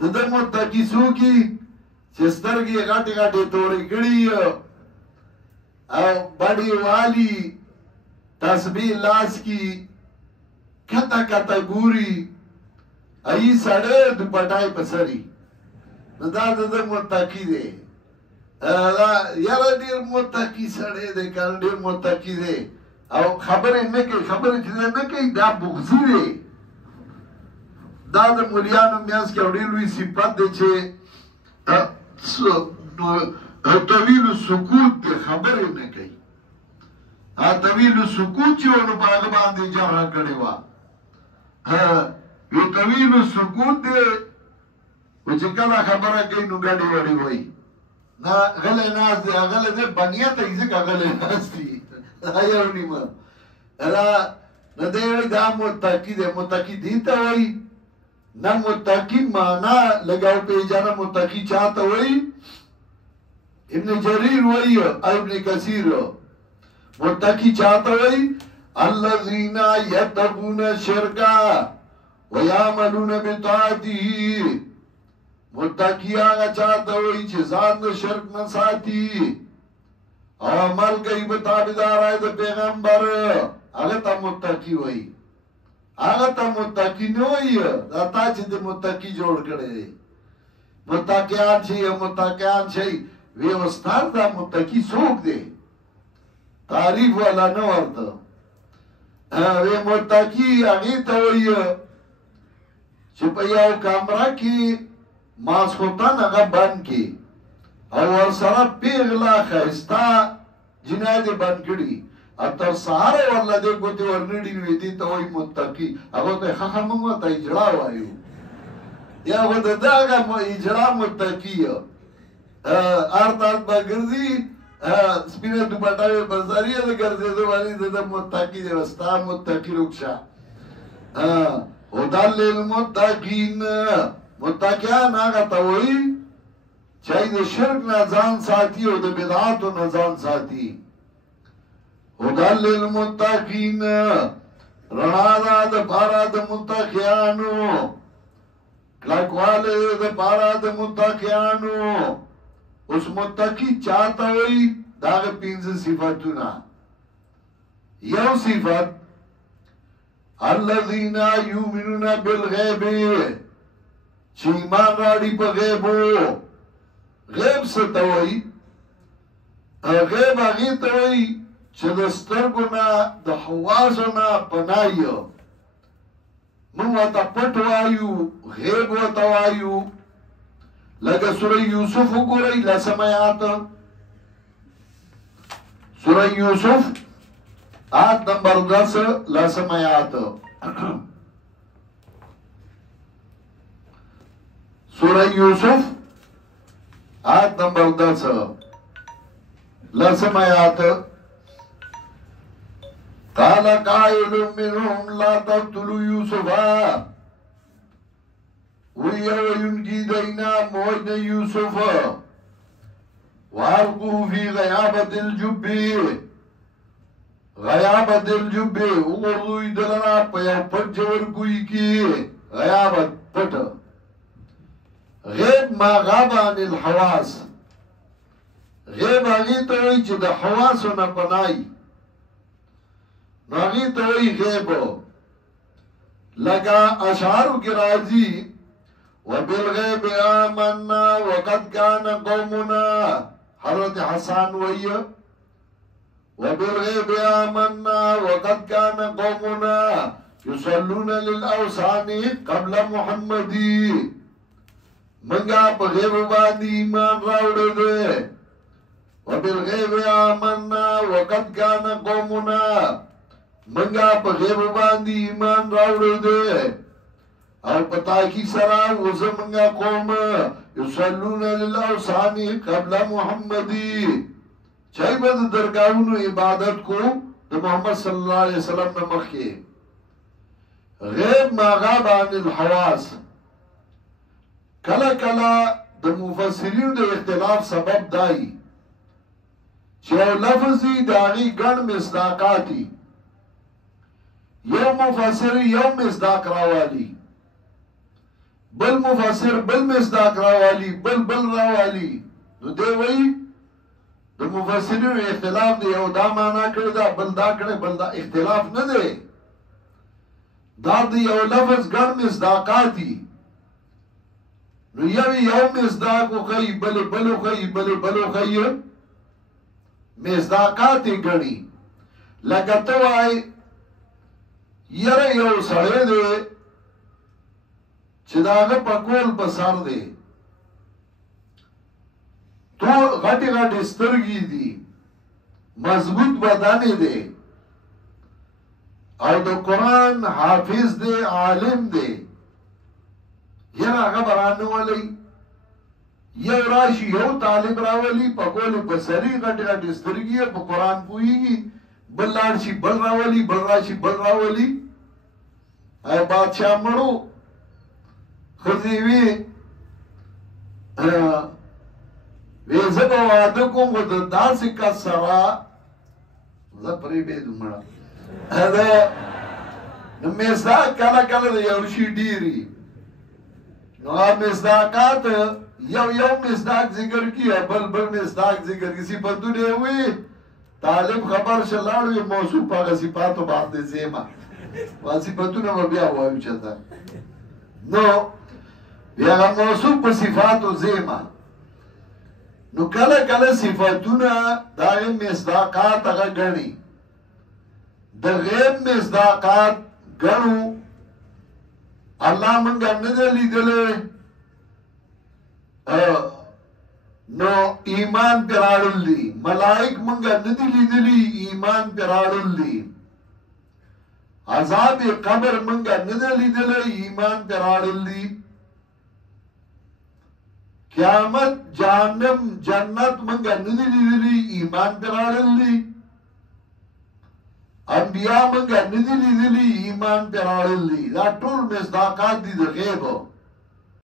د ده متقي څوکي چې سترګې غټې غټې تورې کړي او بډې والي تسبیح لاس کی کته کته ګوري ای سړی دوپټای په سري نو دا د ده متقي دی یاره ډېر متقي سړی دی که ډېر متقي دی او خبرې نه کوي خبرې چې نه کوي دا بغضي دی دا د مولیانو میانځ کې یو ډېر لوی صفت دی چې طویل سکوت دی خبرې نه کوي طویل سکوت چې ونو په هغه باندې جمع کړې وه یو طویل سکوت دی و چې کله خبره کوي نو ګډې وډې وایي نه غلی ناست دی غلی دی بنیه ته یې ځکه غلی ناست دي دا یو نیمه نو دی وایي دا متقي دی متقي دې ته وایي نه متقي معنا لږه وپېژنه متقي چا ته وایي ابن جریر وایي او ابن کثیر متقي چا ته وایي الذین یتقون الشرک ویعملون بطاعته متقی آگا چاہتا ہوئی چه ځان د شرک نه ساتي او عمل کوي په تابعدارۍ د پیغمبر هغه ته متقی وایي هغه ته متقی نه وایي دا تا چې د متقی جوړ کړی دی متقیان شي وی استاد دا متقی څوک دی تعریف والا نه ورته وی متقی هغې ته وایي چې په یو کمره کې ماسخوتن هغه بند کی او ورسره پیغله ښایسته جنۍ دې بند کړي او تر سهاره ورله دې ګوتې ورنډي وي دې ته وایي متقي هغه ته ښه موږ ورته اجړا وایو یا خو د ده هغه اجړا متقي هر طرف به ګرځي سپینه دوپټه یې په سر یې د ګرځېدو باندې د ده متقي دی ستا متقي روکشه هدی للمتقین متقیان هغه ته وایي چې د شرک نه ځان ساتي او د بدعاتو نه ځان ساتي هدی للمتقین رڼا ده د پاره د متقیانو کلکواله د پاره د متقیانو اوس متقی چاته وایي دا هغه پنځه صفتونه یو صفت الذین یؤمنون بالغیب چې ایمان راړي په غیبو غیب څه ته وایي غیب هغې ته وایي چې د سترګو نه د حواسو نه پناه یې موږ ورته پټ وایو غیب ورته وایو لکه سوره یوسف وګورئ لسم آیات سوره یوسف آیت نمبر 10 لسم آیات سورہ یوسف آیت نمبر 10 لسم آیات قال قائل منهم لا تقتلوا یوسفا ویونکی دینا موجن یوسف وارقو فی غیابت الجب اغردوی دلنا پیا پت جور کوئی کی غیابت پت غیب ما غاب عن الحواس غیب آگی توی چه ده حواسو نپنائی ناگی توی غیب لگا اشعارو کی رازی وبالغیب آمنا وقد کان قومنا حضرت حسان وی وبالغیب آمنا وقد کان قومنا یصلون للأوثان قبل محمدی منگا پا غیب باندی ایمان راوڑے دے وبالغیب آمنا وقد کان قومنا منگا پا غیب باندی ایمان راوڑے دے او پتا کی سرا وزمنگا قوم یصلون للأوثان قبل محمدی چاہی بد درگاہونو عبادت کو دا محمد صلی اللہ علیہ وسلم نمخ کے غیب ما غاب عن الحواس کلا کلا د مفسرین د اختلاف سبب دای چې لفظی داغي ګڼ مصداقاتی یو مفسر یو مصداق راوالی بل مفسر بل مصداق راوالی بل راوالی نو دی وی د مفسرینو اختلاف دی یو دا معنا کړی دا بل دا کړی بل دا اختلاف نه دی دا دی یو لفظ ګڼ مصداقات دي نو یو مصداق وخی بل وخی بل وخی مصداقات ګڼي لکه ته وای یره یو سړی دی چې داغه پکول په سر دی تو غټي غټي سترګې دي مضبوط بدن دی او د قرآن حافظ دی عالم دی یره هغه برانه ولی یو راشي یو طالب راولی پکول په سری غټي غټي سترګې په قرآن پوهیږي بل لاړ شي بل راولی بل راشي بل راولی ای بادشاہ مړو خزی وی زبا واده کوم و د داسې کس سره زه پرې بېدم مړه نو مصداق کله کله د یو شي ډېري نو مصداقات یو مصداق ذکر کی بل مصداق ذکر کی صفتونه وي طالب خبر شلاړو یو موضوع په صفاتو باندې زیما صفتونه بیا وایو چاته نو بیا موضوع په صفاتو زیما نو کله صفاتونه دا مصداقات هغه غني د غیب مصداقات غنو الله مونږه نه دی لیدلې نو ایمان پر اړول دي ملائک مونږه نه دی لیدلې ایمان پر اړول دي عذاب قبر مونږه نه دی لیدلې ایمان پر اړول دي قیامت جهنم جنت منگا ندی لیدلی ایمان پر آڑل لی انبیاء منگا ندی لیدلی ایمان پر آڑل لی دا طول مصداقات دی دا غیبو